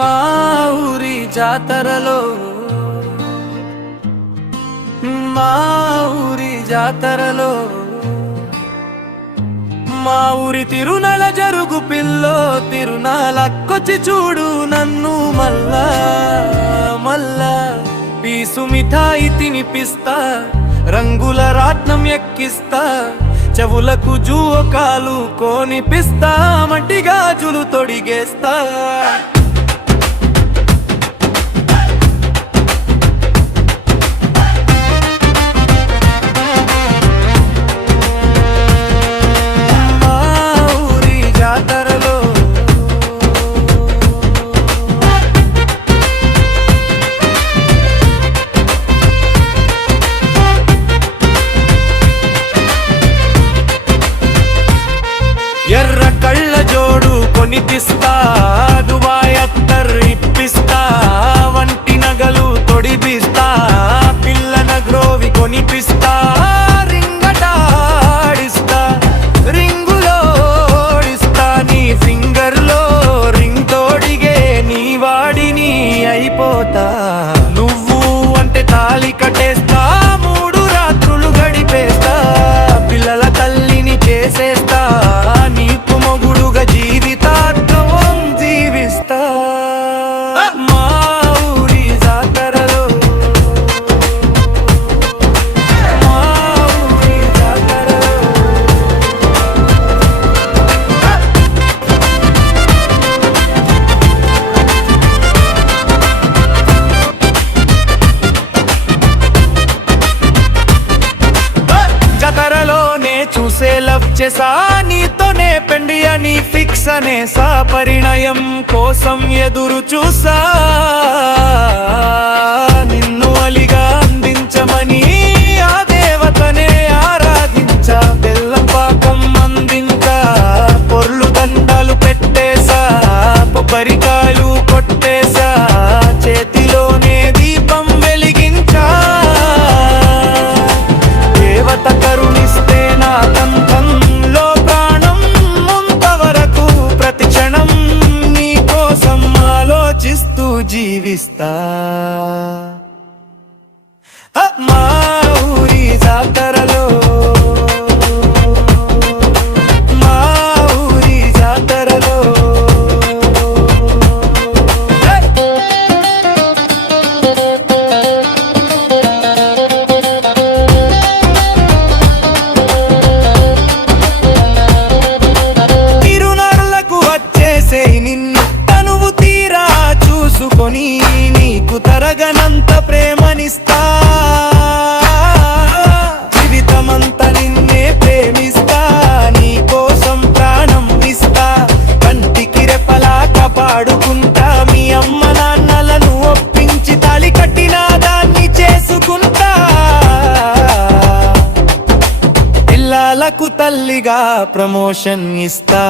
మా ఊరి జాతరలో. మా ఊరి జాతరలో. మా ఊరి తిరునల జరుగు పిల్లో తిరునాలక్కొచ్చి చూడు నన్ను మల్లా మల్లా. పీసు మిఠాయి తినిపిస్తా రంగుల రాట్నం ఎక్కిస్తా చెవులకు జూకాలు కోనిపిస్తా మట్టి గాజులు తొడిగేస్తా. జోడు కొనిపిస్తా దుబాయ్ అత్తర్ ఇప్పిస్తా వంటి నగలు తొడిపిస్తా పిల్లన గ్రోవి కొనిపిస్తా రింగటాడిస్తా రింగులోడిస్తా నీ ఫింగర్లో రింగ్ తోడిగే నీ వాడిని అయిపోతా. నువ్వు అంటే తాళి కట్టేస్తా లవ్ చేసా నీతోనే పెండి అని ఫిక్స్ అనేసా పరిణయం కోసం ఎదురు చూసా. జీవిస్తా తరగనంత ప్రేమనిస్తా. జీవితమంతా నిన్నే ప్రేమిస్తా. నీ కోసం ప్రాణం ఇస్తా. కంటికి రెపలా కాపాడుకుంటా మీ అమ్మ నాన్నలను ఒప్పించి తాళి కట్టిన దాన్ని చేసుకుంటా. పిల్లలకు తల్లిగా ప్రమోషన్ ఇస్తా.